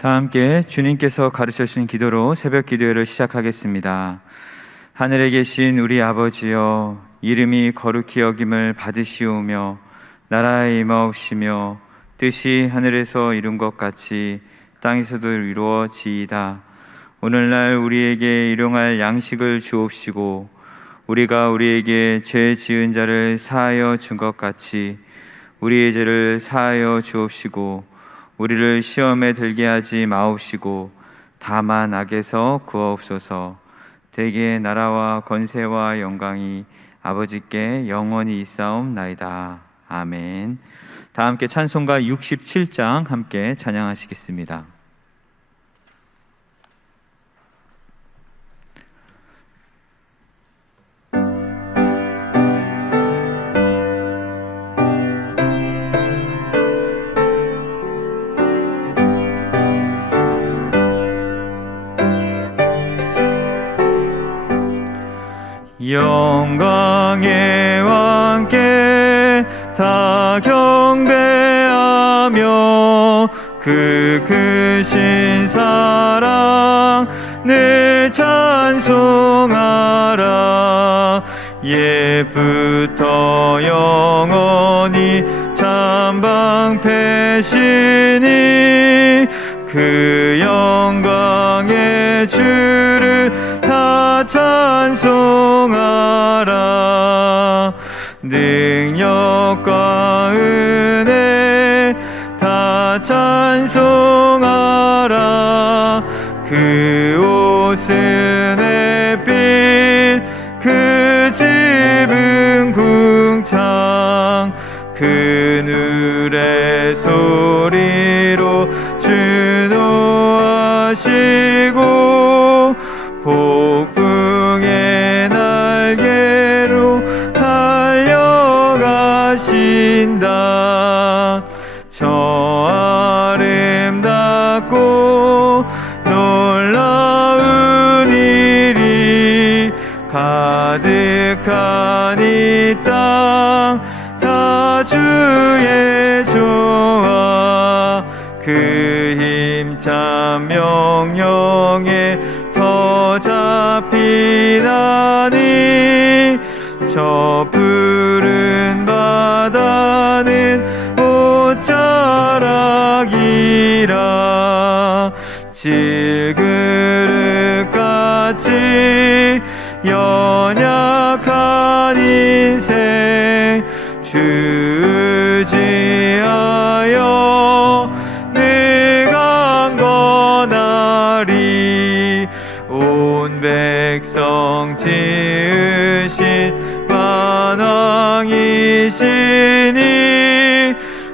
다 함께 주님께서 가르쳐 주신 기도로 새벽 기도회를 시작하겠습니다. 하늘에 계신 우리 아버지여, 이름이 거룩히 여김을 받으시오며 나라에 임하옵시며 뜻이 하늘에서 이룬 것 같이 땅에서도 이루어지이다. 오늘날 우리에게 일용할 양식을 주옵시고 우리가 우리에게 죄 지은 자를 사하여 준 것 같이 우리의 죄를 사하여 주옵시고 우리를 시험에 들게 하지 마옵시고 다만 악에서 구하옵소서. 대개 나라와 권세와 영광이 아버지께 영원히 있사옵나이다. 아멘. 다 함께 찬송가 67장 함께 찬양하시겠습니다. 영광의 왕께 다 경배하며 그 크신 사랑 늘 찬송하라. 옛부터 영원히 참방패시니 그 영광의 주를 다 찬송하라. 능력과 은혜 다 찬송하라. 그 옷은 햇빛 그 집은 궁창 그늘의 소리로 준호하시고 폭풍의 날개로 달려가신다. 저 아름답고 놀라운 일이 가득한 이 땅 다 주의 조화 그 힘찬 명령에 더 잡히나니 저 푸른 바다는 옷자락이라. 질그릇같이 연약한 인생 주지하여 늘 강건하리. 온 백성 지으신 만왕이시니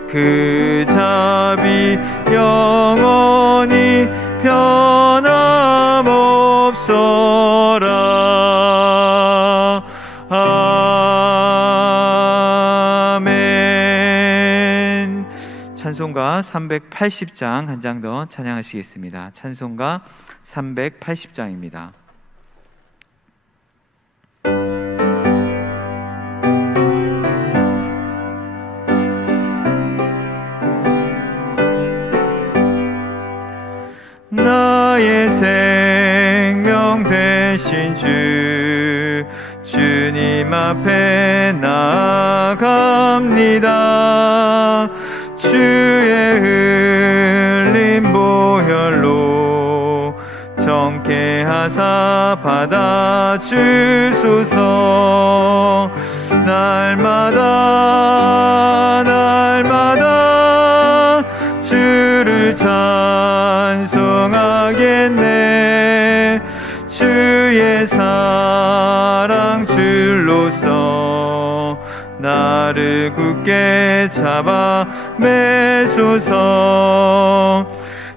그 자비 영원히 변함없어라. 아멘. 찬송가 380장 한 장 더 찬양하시겠습니다. 찬송가 380장입니다. 나의 생명 되신 주님 앞에 나아갑니다. 주의 흘린 보혈로 정케하사 받아주소서. 날마다 주를 찬송하겠네. 주의 사랑 줄로서 나를 굳게 잡아 매소서.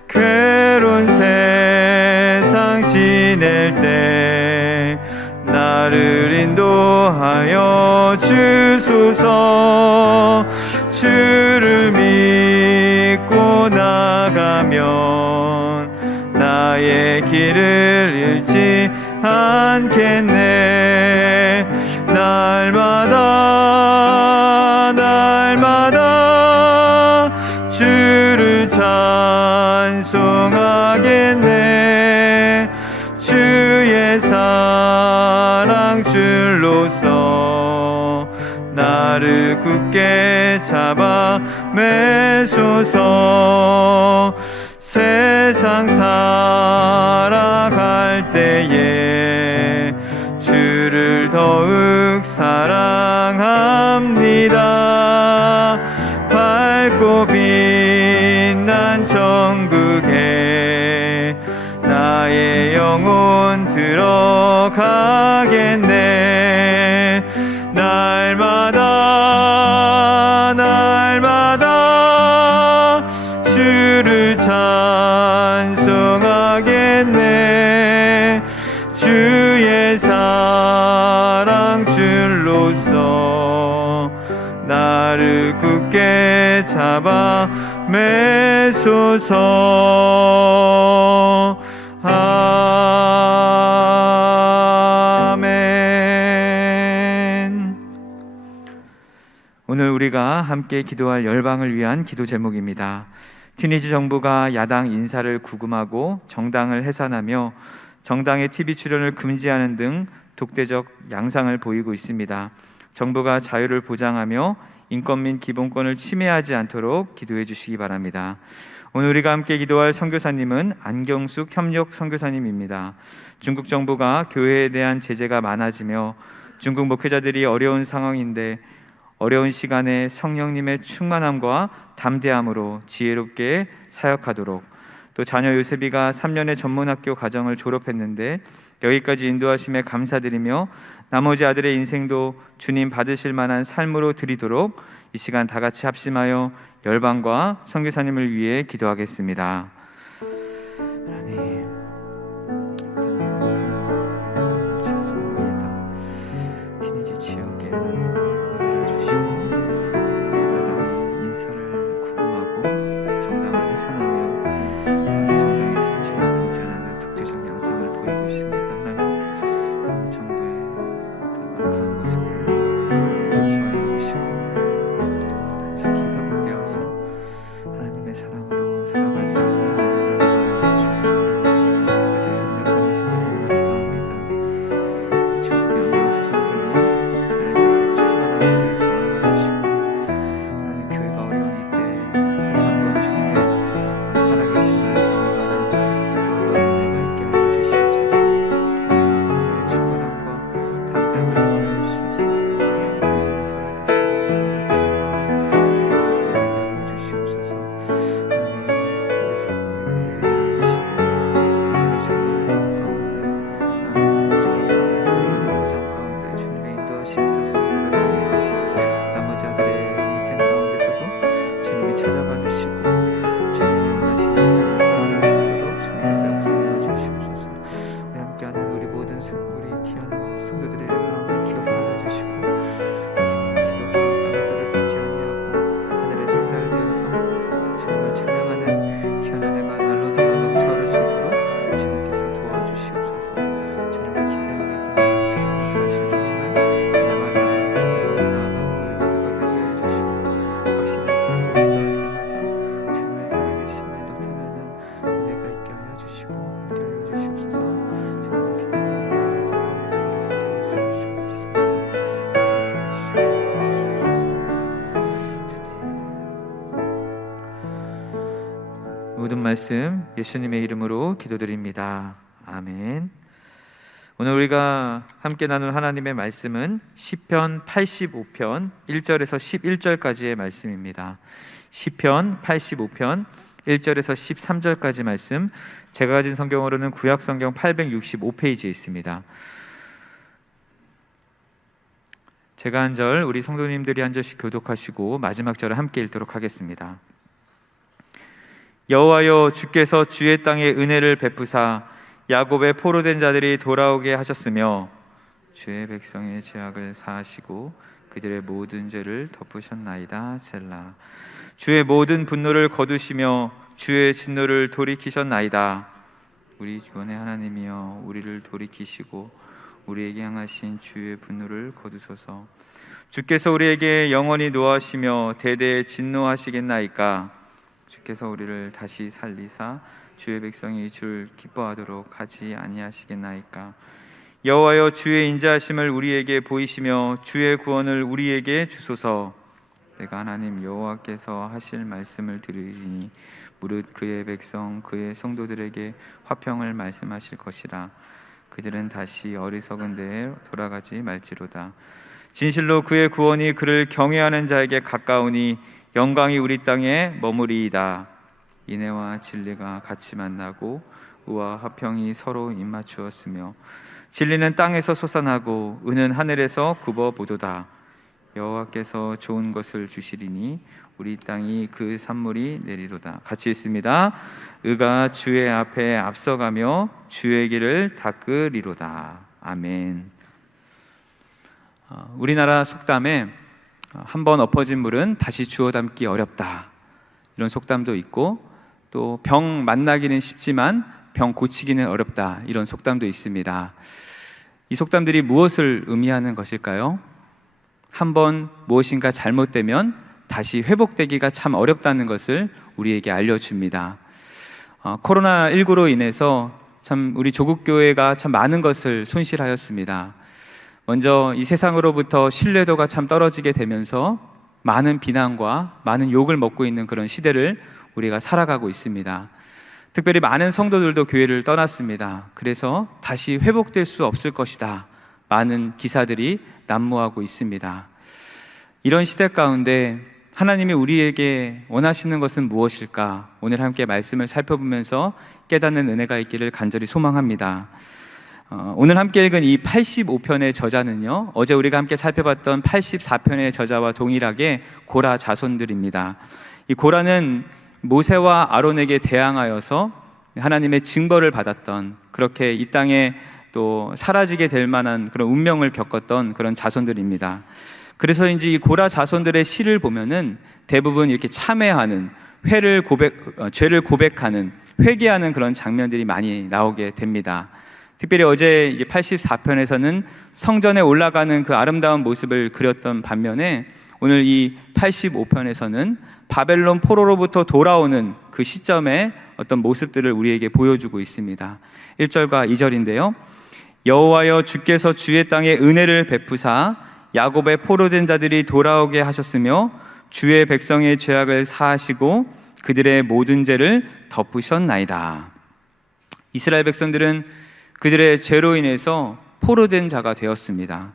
괴로운 세상 지낼 때 나를 인도하여 주소서. 주를 믿고 나가면 나의 길을 잃지 않겠네. 날마다 주를 찬송하 나를 굳게 잡아 매소서. 세상 살아갈 때에 주를 더욱 사랑합니다. 밝고 빛난 천국에 나의 영혼 들어가겠네. 날마다 주를 찬송하겠네. 주의 사랑 줄로서 나를 굳게 잡아 매소서. 아멘. 오늘 우리가 함께 기도할 열방을 위한 기도 제목입니다. 튀니지 정부가 야당 인사를 구금하고 정당을 해산하며 정당의 TV 출연을 금지하는 등 독재적 양상을 보이고 있습니다. 정부가 자유를 보장하며 인권 및 기본권을 침해하지 않도록 기도해 주시기 바랍니다. 오늘 우리가 함께 기도할 선교사님은 안경숙 협력 선교사님입니다. 중국 정부가 교회에 대한 제재가 많아지며 중국 목회자들이 어려운 상황인데 어려운 시간에 성령님의 충만함과 담대함으로 지혜롭게 사역하도록, 또 자녀 요셉이가 3년의 전문학교 과정을 졸업했는데 여기까지 인도하심에 감사드리며 나머지 아들의 인생도 주님 받으실 만한 삶으로 드리도록 이 시간 다 같이 합심하여 열방과 선교사님을 위해 기도하겠습니다. 하나님, 튀니지 지역에 은혜를 주시고 야당이 인사를 구금하고 정당을 해산하며 정당의 TV 출연을 금지하는 독재적 양상을 보이고 있습니다. 하나님, 정부의 악한 모습을 용서하여 주시고 깊이 회복되어서 하나님의 사랑으로 살아갈 수 있는 은혜를 더하여 주시옵소서. 우리를 연약하는 선교사님을 기도합니다. 우리 중국의 안경수 선교사님, 하나님께서 충만한 은혜를 더하여 주시고 하나님 교회가 어려운 이때 다시 한번 주님의 살아계심을 경험하는 놀라운 은혜가 있게 하여 주시옵소서. 하나님 성령의 충만함과 담대함을 더하여 주시옵소서. 하나님의 살아계심을 주시옵소서. 하나님, 예수님에게 은혜를 주시고 성령의 충만한 경험 가운데 주님의 모든 과정 가운데 주님의 인도하심이 있었음을 고백합니다. 나머지 아들의 인생 가운데서도 주님이 찾아가 주시고 주님이 원하시는 삶을 살아갈 수 있도록 주님께서 역사하여 주시옵소서. 우리 함께하는 우리 모든 우리 귀한 성도들의 마음을 기억하여 주시고 기도가 땅에 떨어지지 아니하고 하늘에 상달되어서 주님을 찬양하는 귀한 은혜가 날로 날로 넘쳐를 수 있도록 주님께서 도와주시옵소서. 주님을 기대합니다. 주님 역사하실 주님을 날마다 기도하며 나아가는 우리 모두가 되게 하여 주시고 확신을 가지고 기도할 때마다 주님의 살아계심에 나타나는 은혜가 있게 하여 주시고 함께 하여 주시옵소서. 주님을 기대합니다. 주님께서 도와주시고 있습니다. 모든 말씀 예수님의 이름으로 기도드립니다. 아멘. 오늘 우리가 함께 나눌 하나님의 말씀은 시편 85편 1절에서 11절까지의 말씀입니다. 시편 85편 1절에서 13절까지 말씀, 제가 가진 성경으로는 구약 성경 865페이지에 있습니다. 제가 한 절, 우리 성도님들이 한 절씩 교독하시고 마지막 절을 함께 읽도록 하겠습니다. 여호와여, 주께서 주의 땅에 은혜를 베푸사 야곱의 포로된 자들이 돌아오게 하셨으며 주의 백성의 죄악을 사하시고 그들의 모든 죄를 덮으셨나이다. 셀라. 주의 모든 분노를 거두시며 주의 진노를 돌이키셨나이다. 우리 구원의 하나님이여, 우리를 돌이키시고 우리에게 향하신 주의 분노를 거두소서. 주께서 우리에게 영원히 노하시며 대대에 진노하시겠나이까. 주께서 우리를 다시 살리사 주의 백성이 주를 기뻐하도록 하지 아니하시겠나이까. 여호와여, 주의 인자하심을 우리에게 보이시며 주의 구원을 우리에게 주소서. 내가 하나님 여호와께서 하실 말씀을 들으리니 무릇 그의 백성 그의 성도들에게 화평을 말씀하실 것이라. 그들은 다시 어리석은 데에 돌아가지 말지로다. 진실로 그의 구원이 그를 경외하는 자에게 가까우니 영광이 우리 땅에 머무리이다. 인애와 진리가 같이 만나고 의와 화평이 서로 입맞추었으며 진리는 땅에서 솟아나고 의는 하늘에서 굽어보도다. 여호와께서 좋은 것을 주시리니 우리 땅이 그 산물이 내리도다. 같이 읽습니다. 의가 주의 앞에 앞서가며 주의 길을 닦으리로다. 아멘. 우리나라 속담에 한 번 엎어진 물은 다시 주워 담기 어렵다, 이런 속담도 있고, 또 병 만나기는 쉽지만 병 고치기는 어렵다, 이런 속담도 있습니다. 이 속담들이 무엇을 의미하는 것일까요? 한번 무엇인가 잘못되면 다시 회복되기가 참 어렵다는 것을 우리에게 알려줍니다. 코로나19로 인해서 참 우리 조국교회가 참 많은 것을 손실하였습니다. 먼저 이 세상으로부터 신뢰도가 참 떨어지게 되면서 많은 비난과 많은 욕을 먹고 있는 그런 시대를 우리가 살아가고 있습니다. 특별히 많은 성도들도 교회를 떠났습니다. 그래서 다시 회복될 수 없을 것이다, 많은 기사들이 난무하고 있습니다. 이런 시대 가운데 하나님이 우리에게 원하시는 것은 무엇일까? 오늘 함께 말씀을 살펴보면서 깨닫는 은혜가 있기를 간절히 소망합니다. 오늘 함께 읽은 이 85편의 저자는요, 어제 우리가 함께 살펴봤던 84편의 저자와 동일하게 고라 자손들입니다. 이 고라는 모세와 아론에게 대항하여서 하나님의 징벌을 받았던, 그렇게 이 땅에 또 사라지게 될 만한 그런 운명을 겪었던 그런 자손들입니다. 그래서인지 이 고라 자손들의 시를 보면은 대부분 이렇게 참회하는, 죄를 고백하는, 회개하는 그런 장면들이 많이 나오게 됩니다. 특별히 어제 이제 84편에서는 성전에 올라가는 그 아름다운 모습을 그렸던 반면에 오늘 이 85편에서는 바벨론 포로로부터 돌아오는 그 시점의 어떤 모습들을 우리에게 보여주고 있습니다. 1절과 2절인데요. 여호와여, 주께서 주의 땅에 은혜를 베푸사 야곱의 포로된 자들이 돌아오게 하셨으며 주의 백성의 죄악을 사하시고 그들의 모든 죄를 덮으셨나이다. 이스라엘 백성들은 그들의 죄로 인해서 포로된 자가 되었습니다.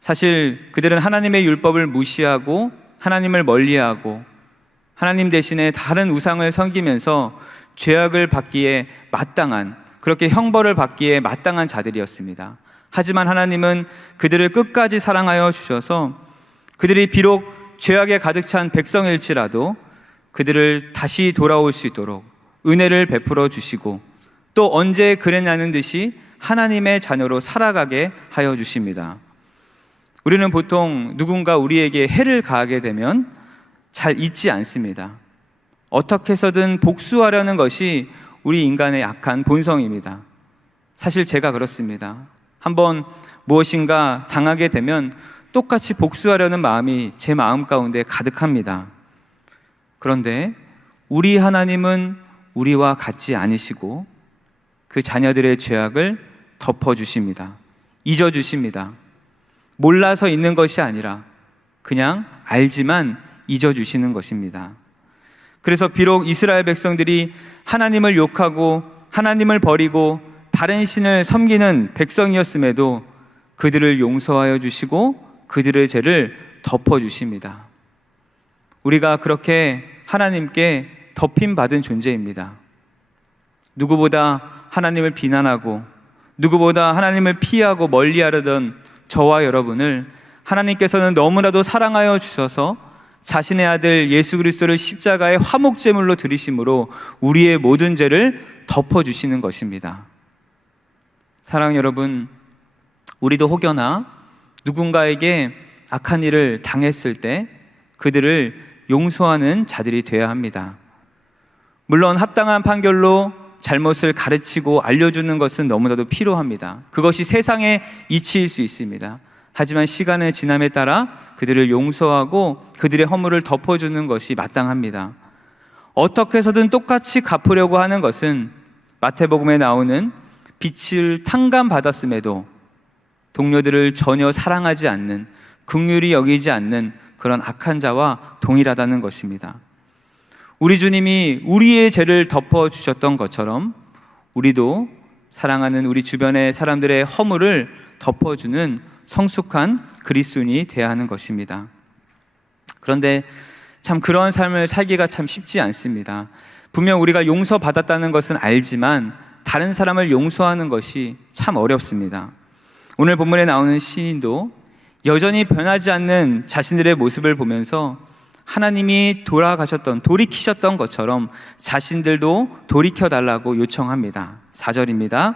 사실 그들은 하나님의 율법을 무시하고 하나님을 멀리하고 하나님 대신에 다른 우상을 섬기면서 죄악을 받기에 마땅한, 그렇게 형벌을 받기에 마땅한 자들이었습니다. 하지만 하나님은 그들을 끝까지 사랑하여 주셔서 그들이 비록 죄악에 가득 찬 백성일지라도 그들을 다시 돌아올 수 있도록 은혜를 베풀어 주시고, 또 언제 그랬냐는 듯이 하나님의 자녀로 살아가게 하여 주십니다. 우리는 보통 누군가 우리에게 해를 가하게 되면 잘 잊지 않습니다. 어떻게 해서든 복수하려는 것이 우리 인간의 약한 본성입니다. 사실 제가 그렇습니다. 한번 무엇인가 당하게 되면 똑같이 복수하려는 마음이 제 마음 가운데 가득합니다. 그런데 우리 하나님은 우리와 같지 않으시고 그 자녀들의 죄악을 덮어주십니다. 잊어주십니다. 몰라서 있는 것이 아니라 그냥 알지만 잊어주시는 것입니다. 그래서 비록 이스라엘 백성들이 하나님을 욕하고 하나님을 버리고 다른 신을 섬기는 백성이었음에도 그들을 용서하여 주시고 그들의 죄를 덮어주십니다. 우리가 그렇게 하나님께 덮임받은 존재입니다. 누구보다 하나님을 비난하고 누구보다 하나님을 피하고 멀리하려던 저와 여러분을 하나님께서는 너무나도 사랑하여 주셔서 자신의 아들 예수 그리스도를 십자가의 화목제물로 드리심으로 우리의 모든 죄를 덮어주시는 것입니다. 사랑하는 여러분, 우리도 혹여나 누군가에게 악한 일을 당했을 때 그들을 용서하는 자들이 되어야 합니다. 물론 합당한 판결로 잘못을 가르치고 알려주는 것은 너무나도 필요합니다. 그것이 세상의 이치일 수 있습니다. 하지만 시간의 지남에 따라 그들을 용서하고 그들의 허물을 덮어주는 것이 마땅합니다. 어떻게 해서든 똑같이 갚으려고 하는 것은 마태복음에 나오는 빛을 탕감받았음에도 동료들을 전혀 사랑하지 않는, 긍휼히 여기지 않는 그런 악한 자와 동일하다는 것입니다. 우리 주님이 우리의 죄를 덮어주셨던 것처럼 우리도 사랑하는 우리 주변의 사람들의 허물을 덮어주는 성숙한 그리스도인이 되어야 하는 것입니다. 그런데 참 그러한 삶을 살기가 참 쉽지 않습니다. 분명 우리가 용서받았다는 것은 알지만 다른 사람을 용서하는 것이 참 어렵습니다. 오늘 본문에 나오는 시인도 여전히 변하지 않는 자신들의 모습을 보면서 하나님이 돌이키셨던 것처럼 자신들도 돌이켜달라고 요청합니다. 4절입니다.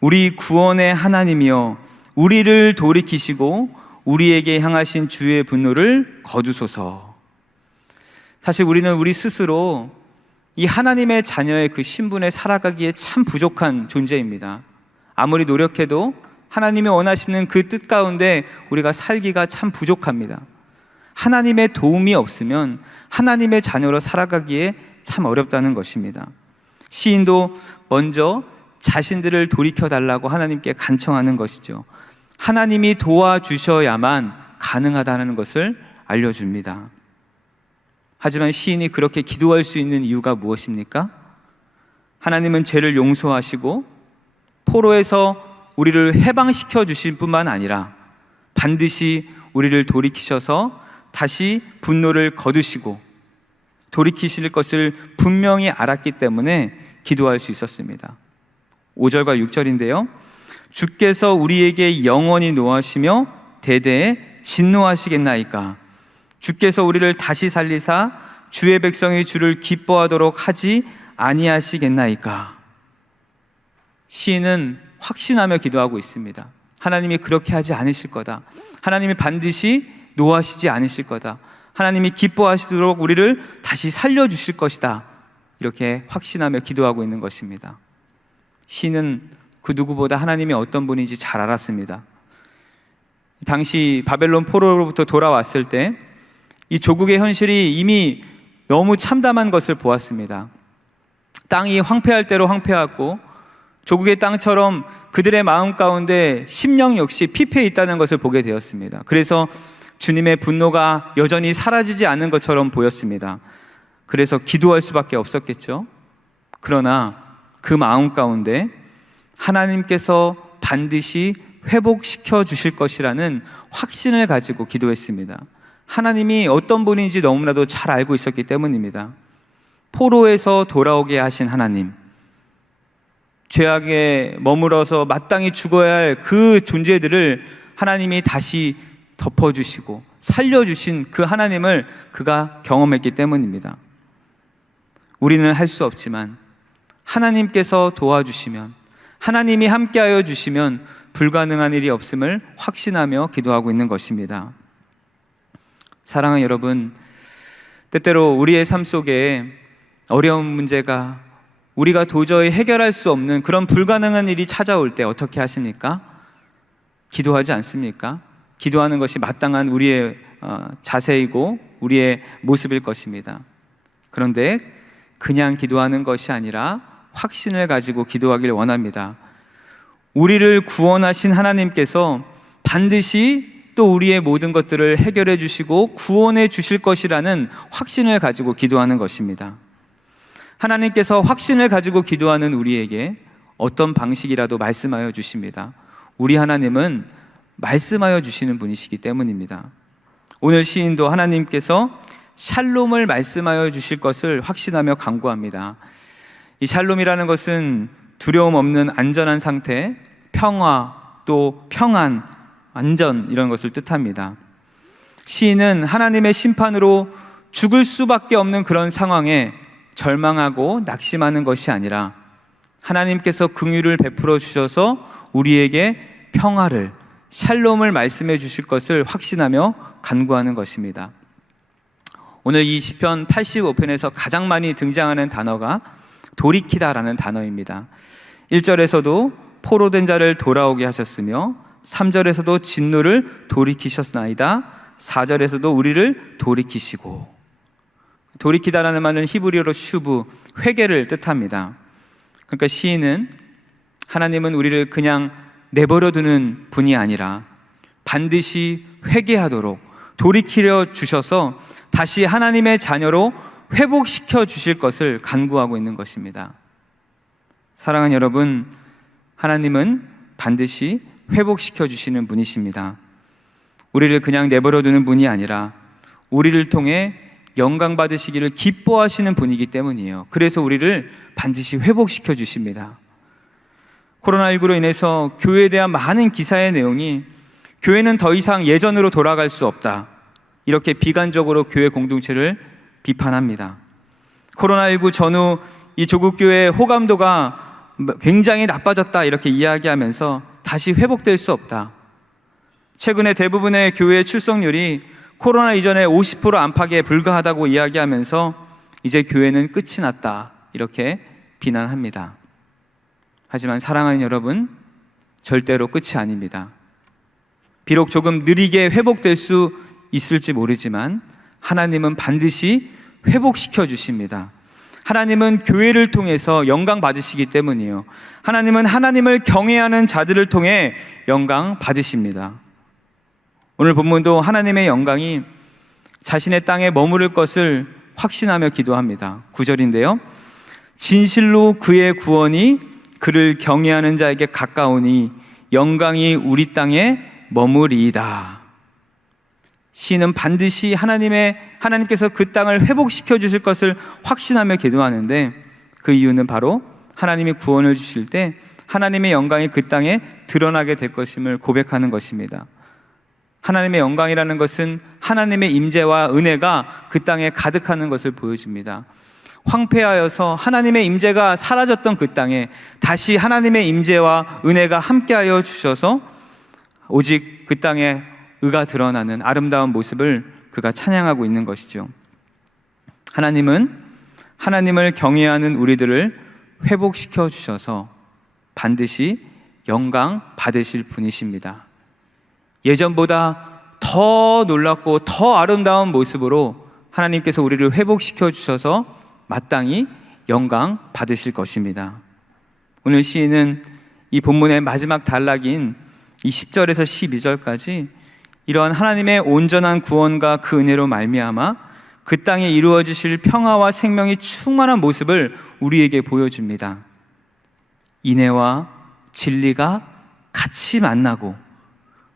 우리 구원의 하나님이여 우리를 돌이키시고 우리에게 향하신 주의 분노를 거두소서. 사실 우리는 우리 스스로 이 하나님의 자녀의 그 신분에 살아가기에 참 부족한 존재입니다. 아무리 노력해도 하나님이 원하시는 그 뜻 가운데 우리가 살기가 참 부족합니다. 하나님의 도움이 없으면 하나님의 자녀로 살아가기에 참 어렵다는 것입니다. 시인도 먼저 자신들을 돌이켜달라고 하나님께 간청하는 것이죠. 하나님이 도와주셔야만 가능하다는 것을 알려줍니다. 하지만 시인이 그렇게 기도할 수 있는 이유가 무엇입니까? 하나님은 죄를 용서하시고 포로에서 우리를 해방시켜 주실 뿐만 아니라 반드시 우리를 돌이키셔서 다시 분노를 거두시고 돌이키실 것을 분명히 알았기 때문에 기도할 수 있었습니다. 5절과 6절인데요. 주께서 우리에게 영원히 노하시며 대대에 진노하시겠나이까. 주께서 우리를 다시 살리사 주의 백성이 주를 기뻐하도록 하지 아니하시겠나이까. 시인은 확신하며 기도하고 있습니다. 하나님이 그렇게 하지 않으실 거다. 하나님이 반드시 노하시지 않으실 거다. 하나님이 기뻐하시도록 우리를 다시 살려주실 것이다. 이렇게 확신하며 기도하고 있는 것입니다. 시인은 그 누구보다 하나님이 어떤 분인지 잘 알았습니다. 당시 바벨론 포로로부터 돌아왔을 때 이 조국의 현실이 이미 너무 참담한 것을 보았습니다. 땅이 황폐할 대로 황폐하고 조국의 땅처럼 그들의 마음 가운데 심령 역시 피폐해 있다는 것을 보게 되었습니다. 그래서 주님의 분노가 여전히 사라지지 않는 것처럼 보였습니다. 그래서 기도할 수밖에 없었겠죠. 그러나 그 마음 가운데 하나님께서 반드시 회복시켜 주실 것이라는 확신을 가지고 기도했습니다. 하나님이 어떤 분인지 너무나도 잘 알고 있었기 때문입니다. 포로에서 돌아오게 하신 하나님, 죄악에 머물어서 마땅히 죽어야 할 그 존재들을 하나님이 다시 덮어주시고 살려주신 그 하나님을 그가 경험했기 때문입니다. 우리는 할 수 없지만 하나님께서 도와주시면, 하나님이 함께하여 주시면 불가능한 일이 없음을 확신하며 기도하고 있는 것입니다. 사랑하는 여러분, 때때로 우리의 삶 속에 어려운 문제가 우리가 도저히 해결할 수 없는 그런 불가능한 일이 찾아올 때 어떻게 하십니까? 기도하지 않습니까? 기도하는 것이 마땅한 우리의 자세이고 우리의 모습일 것입니다. 그런데 그냥 기도하는 것이 아니라 확신을 가지고 기도하길 원합니다. 우리를 구원하신 하나님께서 반드시 또 우리의 모든 것들을 해결해 주시고 구원해 주실 것이라는 확신을 가지고 기도하는 것입니다. 하나님께서 확신을 가지고 기도하는 우리에게 어떤 방식이라도 말씀하여 주십니다. 우리 하나님은 말씀하여 주시는 분이시기 때문입니다. 오늘 시인도 하나님께서 샬롬을 말씀하여 주실 것을 확신하며 간구합니다. 이 샬롬이라는 것은 두려움 없는 안전한 상태, 평화, 또 평안, 안전 이런 것을 뜻합니다. 시인은 하나님의 심판으로 죽을 수밖에 없는 그런 상황에 절망하고 낙심하는 것이 아니라 하나님께서 긍휼을 베풀어 주셔서 우리에게 평화를, 샬롬을 말씀해 주실 것을 확신하며 간구하는 것입니다. 오늘 이 시편 85편에서 가장 많이 등장하는 단어가 돌이키다라는 단어입니다. 1절에서도 포로된 자를 돌아오게 하셨으며 3절에서도 진노를 돌이키셨나이다. 4절에서도 우리를 돌이키시고. 돌이키다라는 말은 히브리어로 슈브, 회개를 뜻합니다. 그러니까 시인은 하나님은 우리를 그냥 내버려두는 분이 아니라 반드시 회개하도록 돌이키려 주셔서 다시 하나님의 자녀로 회복시켜 주실 것을 간구하고 있는 것입니다. 사랑하는 여러분, 하나님은 반드시 회복시켜 주시는 분이십니다. 우리를 그냥 내버려두는 분이 아니라 우리를 통해 영광 받으시기를 기뻐하시는 분이기 때문이에요. 그래서 우리를 반드시 회복시켜 주십니다. 코로나19로 인해서 교회에 대한 많은 기사의 내용이 교회는 더 이상 예전으로 돌아갈 수 없다, 이렇게 비관적으로 교회 공동체를 비판합니다. 코로나19 전후 이 조국교회의 호감도가 굉장히 나빠졌다, 이렇게 이야기하면서 다시 회복될 수 없다. 최근에 대부분의 교회의 출석률이 코로나 이전의 50% 안팎에 불과하다고 이야기하면서 이제 교회는 끝이 났다, 이렇게 비난합니다. 하지만 사랑하는 여러분, 절대로 끝이 아닙니다. 비록 조금 느리게 회복될 수 있을지 모르지만 하나님은 반드시 회복시켜 주십니다. 하나님은 교회를 통해서 영광 받으시기 때문이에요. 하나님은 하나님을 경외하는 자들을 통해 영광 받으십니다. 오늘 본문도 하나님의 영광이 자신의 땅에 머무를 것을 확신하며 기도합니다. 9절인데요. 진실로 그의 구원이 그를 경외하는 자에게 가까우니 영광이 우리 땅에 머무리이다. 시인은 반드시 하나님께서 그 땅을 회복시켜 주실 것을 확신하며 기도하는데, 그 이유는 바로 하나님이 구원을 주실 때 하나님의 영광이 그 땅에 드러나게 될 것임을 고백하는 것입니다. 하나님의 영광이라는 것은 하나님의 임재와 은혜가 그 땅에 가득하는 것을 보여줍니다. 황폐하여서 하나님의 임재가 사라졌던 그 땅에 다시 하나님의 임재와 은혜가 함께하여 주셔서 오직 그 땅에 의가 드러나는 아름다운 모습을 그가 찬양하고 있는 것이죠. 하나님은 하나님을 경외하는 우리들을 회복시켜 주셔서 반드시 영광 받으실 분이십니다. 예전보다 더 놀랍고 더 아름다운 모습으로 하나님께서 우리를 회복시켜 주셔서 마땅히 영광 받으실 것입니다. 오늘 시인은 이 본문의 마지막 단락인 이 10절에서 12절까지 이러한 하나님의 온전한 구원과 그 은혜로 말미암아 그 땅에 이루어지실 평화와 생명이 충만한 모습을 우리에게 보여줍니다. 인애와 진리가 같이 만나고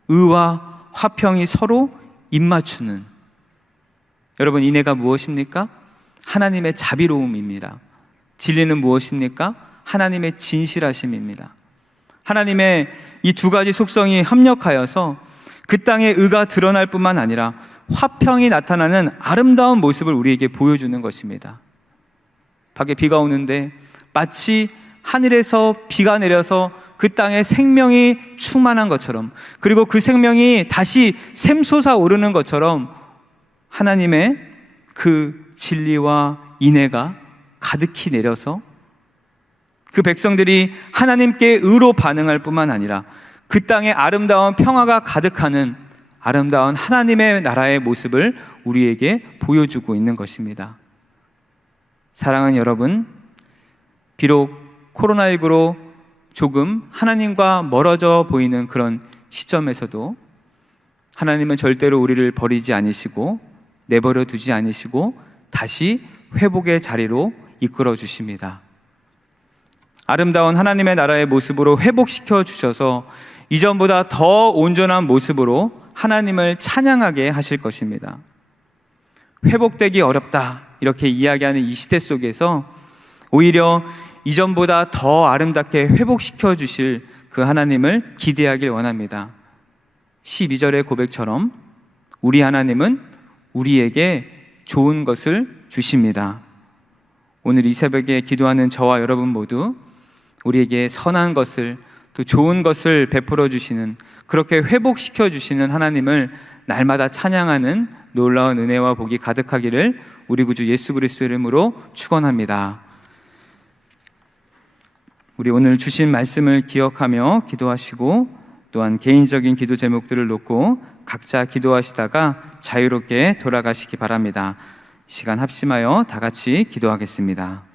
의와 화평이 서로 입맞추는, 여러분, 인애가 무엇입니까? 하나님의 자비로움입니다. 진리는 무엇입니까? 하나님의 진실하심입니다. 하나님의 이 두 가지 속성이 합력하여서 그 땅에 의가 드러날 뿐만 아니라 화평이 나타나는 아름다운 모습을 우리에게 보여주는 것입니다. 밖에 비가 오는데 마치 하늘에서 비가 내려서 그 땅에 생명이 충만한 것처럼, 그리고 그 생명이 다시 샘솟아 오르는 것처럼 하나님의 그 진리와 인애가 가득히 내려서 그 백성들이 하나님께 의로 반응할 뿐만 아니라 그 땅에 아름다운 평화가 가득하는 아름다운 하나님의 나라의 모습을 우리에게 보여주고 있는 것입니다. 사랑하는 여러분, 비록 코로나19로 조금 하나님과 멀어져 보이는 그런 시점에서도 하나님은 절대로 우리를 버리지 않으시고 내버려 두지 않으시고 다시 회복의 자리로 이끌어 주십니다. 아름다운 하나님의 나라의 모습으로 회복시켜 주셔서 이전보다 더 온전한 모습으로 하나님을 찬양하게 하실 것입니다. 회복되기 어렵다, 이렇게 이야기하는 이 시대 속에서 오히려 이전보다 더 아름답게 회복시켜 주실 그 하나님을 기대하길 원합니다. 12절의 고백처럼 우리 하나님은 우리에게 좋은 것을 주십니다. 오늘 이 새벽에 기도하는 저와 여러분 모두 우리에게 선한 것을, 또 좋은 것을 베풀어 주시는, 그렇게 회복시켜 주시는 하나님을 날마다 찬양하는 놀라운 은혜와 복이 가득하기를 우리 구주 예수 그리스도의 이름으로 축원합니다. 우리 오늘 주신 말씀을 기억하며 기도하시고, 또한 개인적인 기도 제목들을 놓고 각자 기도하시다가 자유롭게 돌아가시기 바랍니다. 이 시간 합심하여 다 같이 기도하겠습니다.